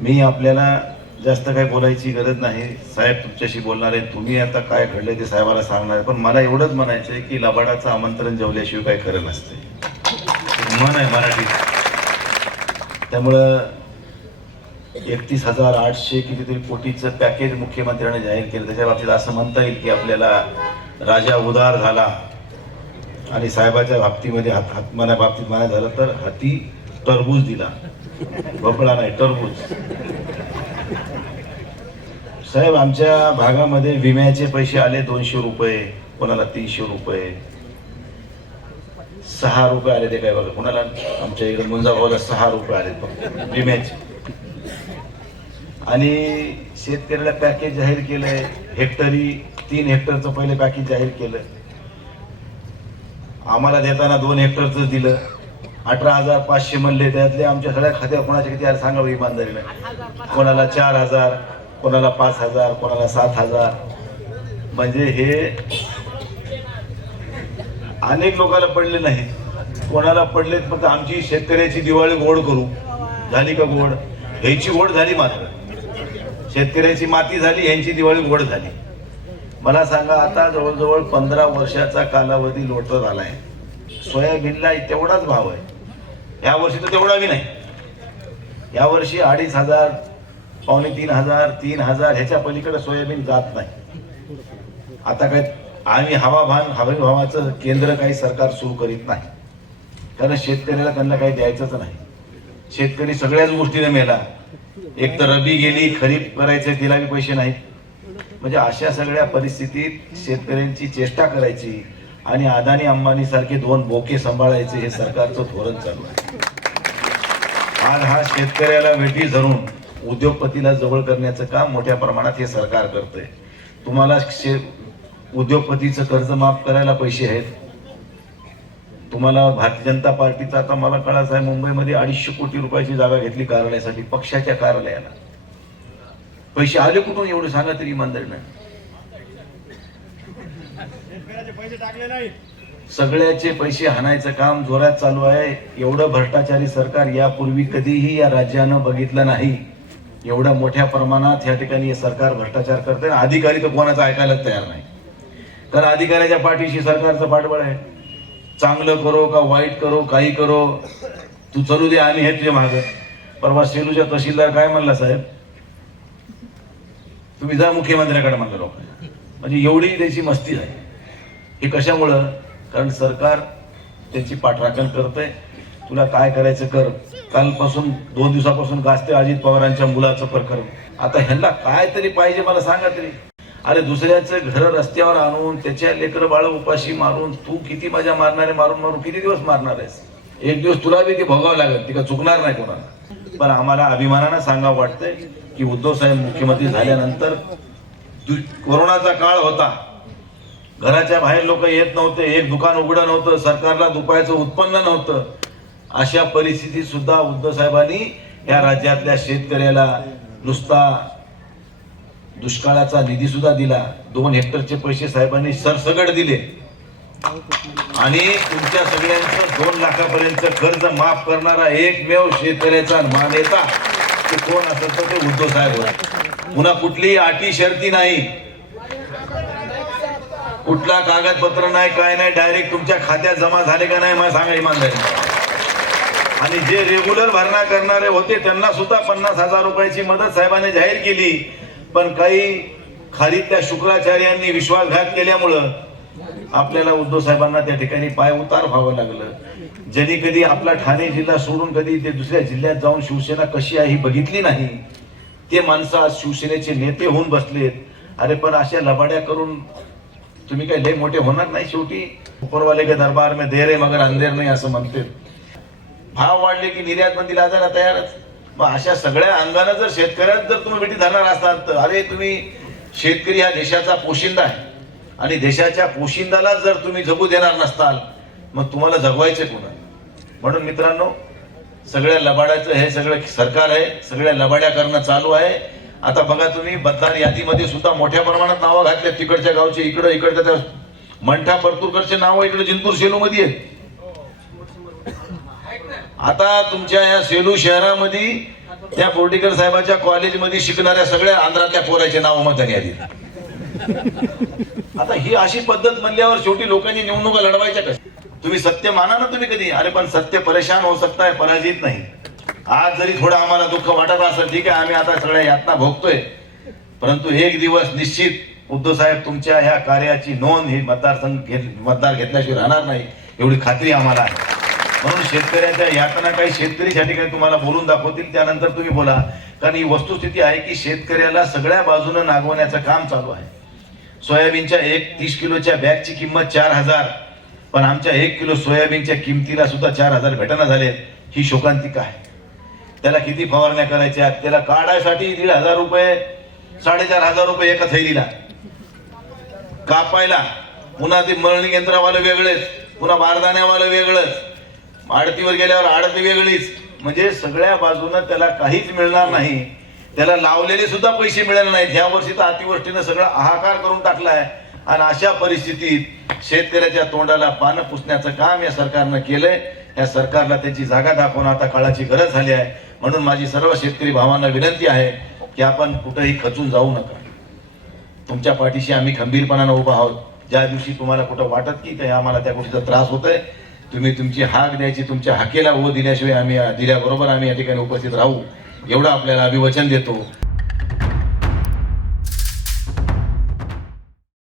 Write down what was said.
मी आपल्याला जास्त काही बोलायची गरज नाही. साहेब तुमच्याशी बोलणार आहे तुम्ही आता काय घडलं ते साहेबाला सांगणार आहे पण मला एवढंच म्हणायचं आहे की लबाडाचं आमंत्रण जेवल्याशिवाय काही खरं नसते मन म्हण आहे मराठीत त्यामुळं एकतीस हजार आठशे कितीतरी कोटीचं पॅकेज मुख्यमंत्र्यांनी जाहीर केलं. त्याच्या बाबतीत असं म्हणता येईल की आपल्याला राजा उदार झाला आणि साहेबाच्या बाबतीमध्ये हात हातमाना बाबतीत म्हणा झालं तर हाती टरबूज दिला. भोपळा नाही टरबूज. साहेब आमच्या भागामध्ये विम्याचे पैसे आले दोनशे रुपये कोणाला तीनशे रुपये. सहा रुपये आले ते काय बघा कोणाला? आमच्या इकडे मुंजाभाऊला सहा रुपये आले फक्त विम्याचे. आणि शेतकऱ्याला पॅकेज जाहीर केलंय हेक्टरी तीन हेक्टरचं पहिले पॅकेज जाहीर केलं. आम्हाला देताना दोन हेक्टरचं दिलं. अठरा हजार पाचशे म्हणले त्यातले आमच्या सगळ्या खात्या कोणाच्या किती सांगावं इमानदारी नाही. कोणाला चार हजार कोणाला पाच हजार कोणाला सात हजार. म्हणजे हे अनेक लोकांना पडले नाही. कोणाला पडलेत फक्त आमची शेतकऱ्याची दिवाळी गोड करू. झाली का गोड? ह्याची गोड झाली मात्र. शेतकऱ्याची माती झाली ह्यांची दिवाळी गोड झाली. मला सांगा आता जवळजवळ पंधरा वर्षाचा कालावधी लोटत आलाय सोयाबीनला तेवढाच भाव आहे. या वर्षी तर तेवढा बी नाही. या वर्षी अडीच हजार पावणे तीन हजार तीन हजार ह्याच्या पलीकडे सोयाबीन जात नाही. आता काय आम्ही हवाभान हवाई भावाचं केंद्र काही सरकार सुरू करीत नाही. कारण शेतकऱ्याला त्यांना काही द्यायचंच नाही. शेतकरी सगळ्याच गोष्टीने मेला. एक तर रबी गेली खरीप करायचे तिला बी पैसे नाहीत. म्हणजे अशा सगळ्या परिस्थितीत शेतकऱ्यांची चेष्टा करायची आणि अदानी अंबानी सारखे दोन बोके सांभाळायचे हे सरकारचं धोरण चालू आहे. आज हा शेतकऱ्याला वेठी धरून उद्योगपतीला जवळ करण्याचं काम मोठ्या प्रमाणात हे सरकार करतंय. तुम्हाला शे उद्योगपतीचं कर्ज माफ करायला पैसे आहेत? तुम्हाला भारतीय जनता पार्टीचा आता मला कळायचं आहे मुंबईमध्ये अडीचशे कोटी रुपयाची जागा घेतली कार्यालयासाठी पक्षाच्या कार्यालयाला. पैसे आले कुठून एवढे सांगा तरी इमानदारी नाही सगळ्याचे पैसे हाणायचं काम जोरात चालू आहे. एवढं भ्रष्टाचारी सरकार यापूर्वी कधीही या राज्यानं बघितलं नाही. एवढ्या मोठ्या प्रमाणात या ठिकाणी हे सरकार भ्रष्टाचार करते आणि अधिकारी तर कोणाचं ऐकायला तयार नाही. कारण अधिकाऱ्याच्या पाठीशी सरकारचं पाठबळ आहे. चांगलं करो का वाईट करो काही करो तू चलू दे आम्ही हे तुझ्या मागं. परवा सेलूच्या तहसीलदार काय म्हणला साहेब? तुम्ही जा मुख्यमंत्र्याकडे म्हणलं म्हणजे एवढी त्याची मस्ती आहे. हे कशामुळं? कारण सरकार त्याची पाठराखण करतंय. तुला काय करायचं कर. कालपासून दोन दिवसापासून गाजते अजित पवारांच्या मुलाचं प्रकरण. आता ह्यांना काय तरी पाहिजे मला सांगा तरी. अरे दुसऱ्याचं घर रस्त्यावर आणून त्याच्या लेकर बाळ उपाशी मारून तू किती मजा मारणार आहे मारून मारून किती दिवस मारणार आहेस? एक दिवस तुला बी ते भोगावं लागेल तिका चुकणार नाही कोणाला. पण आम्हाला अभिमानानं सांगावं वाटतंय की उद्धव साहेब मुख्यमंत्री झाल्यानंतर कोरोनाचा काळ होता. घराच्या बाहेर लोक येत नव्हते एक दुकान उघडं नव्हतं सरकारला दुपायचं उत्पन्न नव्हतं. अशा परिस्थितीत सुद्धा उद्धव साहेबांनी या राज्यातल्या शेतकऱ्याला नुसता दुष्काळाचा निधी सुद्धा दिला. दोन हेक्टरचे पैसे साहेबांनी सरसगट दिले. आणि तुमच्या सगळ्यांचं दोन लाखापर्यंत कर्ज माफ करणारा एकमेव शेतकऱ्याचा मान येता तो कोण असेल तर ते उद्धव साहेब होते. पुन्हा कुठलीही अटी शर्ती नाही. कुठला कागदपत्र नाही काय नाही डायरेक्ट तुमच्या खात्यात जमा झाले का नाही मला सांगा इमानदारी. आणि जे रेग्युलर भरणा करणारे होते त्यांना सुद्धा पन्नास हजार रुपयाची मदत साहेबांनी जाहीर केली. पण काही खालीतल्या शुक्राचार्यांनी विश्वासघात केल्यामुळं आपल्याला उद्धव साहेबांना त्या ठिकाणी पाय उतार व्हावं लागलं. ज्यांनी कधी आपला ठाणे जिल्हा सोडून कधी ते दुसऱ्या जिल्ह्यात जाऊन शिवसेना कशी आहे ही बघितली नाही. ते माणसं आज शिवसेनेचे नेते होऊन बसलेत. अरे पण अशा लबाड्या करून तुम्ही काही लय मोठे होणार नाही शेवटी? उपरवाले के दरबार में देर आहे मगर अंधेर नाही असं म्हणते भाव वाढले की निर्यात बंदी लाजायला तयारच. मग अशा सगळ्या अंगानं जर शेतकऱ्यात जर तुम्ही भेटी धरणार असाल तर अरे तुम्ही शेतकरी हा देशाचा पोशिंदा आहे. आणि देशाच्या पोशिंदाला जर तुम्ही जगू देणार नसताल मग तुम्हाला जगवायचे कोणा म्हणून मित्रांनो सगळ्या लबाड्याचं हे सगळं सरकार आहे सगळ्या लबाड्या करणं चालू आहे. आता बघा तुम्ही मतदार यादीमध्ये सुद्धा मोठ्या प्रमाणात नावं घातल्यात तिकडच्या गावचे इकडं इकडच्या त्या मंठा परतूरकडचे नावं इकडे जिंतूर सेलूमध्ये आहेत. आता तुमच्या या सेलू शहरामध्ये त्या पोर्टिकल साहेबाच्या कॉलेजमध्ये शिकणाऱ्या सगळ्या आंध्रातल्या पोराचे नाव मग यादीत. आता ही अशी पद्धत म्हणल्यावर शेवटी लोकांनी निवडणुका लढवायच्या कशा? तुम्ही सत्य माना ना तुम्ही कधी? अरे पण सत्य परेशान होऊ शकता है पराजित नाही. आज जरी थोडं आम्हाला दुःख वाटत असेल ठीक आहे आम्ही आता सगळ्या यातना भोगतोय. परंतु एक दिवस निश्चित उद्धव साहेब तुमच्या ह्या कार्याची नोंद ही मतदारसंघ घेत मतदार घेतल्याशिवाय राहणार नाही एवढी खात्री आम्हाला आहे. म्हणून शेतकऱ्याच्या यातना काही शेतकरी या ठिकाणी तुम्हाला बोलून दाखवतील त्यानंतर तुम्ही बोला. कारण ही वस्तुस्थिती आहे की शेतकऱ्याला सगळ्या बाजूनं नागवण्याचं काम चालू आहे. सोयाबीनच्या एक तीस किलोच्या बॅगची किंमत चार हजार पण आमच्या एक किलो सोयाबीनच्या किमतीला सुद्धा चार हजार भेटना झालेत. ही शोकांतिका आहे. त्याला किती फवारण्या करायच्या? त्याला काढायसाठी दीड हजार रुपये साडेचार हजार रुपये एका थैलीला. कापायला. पुन्हा ते मळणी यंत्रावालं वेगळेच. पुन्हा बारदाण्यावालं वेगळंच. आडतीवर गेल्यावर आडती वेगळीच. म्हणजे सगळ्या बाजूनं त्याला काहीच मिळणार नाही. त्याला लावलेले सुद्धा पैसे मिळाले नाहीत. ह्या वर्षी तर अतिवृष्टीनं सगळं हाहाकार करून टाकलाय. आणि अशा परिस्थितीत शेतकऱ्याच्या तोंडाला पानं पुसण्याचं काम या सरकारनं केलंय. या सरकारला त्याची जागा दाखवणं आता काळाची गरज झाली आहे. म्हणून माझी सर्व शेतकरी भावांना विनंती आहे की आपण कुठंही खचून जाऊ नका. तुमच्या पाठीशी आम्ही खंबीरपणानं उभा आहोत. ज्या दिवशी तुम्हाला कुठं वाटत की काही आम्हाला त्या गोष्टीचा त्रास होतोय तुम्ही तुमची हाक द्यायची तुमच्या हाकेला ओ दिल्याशिवाय आम्ही दिल्याबरोबर आम्ही या ठिकाणी उपस्थित राहू. एवढं आपल्याला अभिवचन देतो.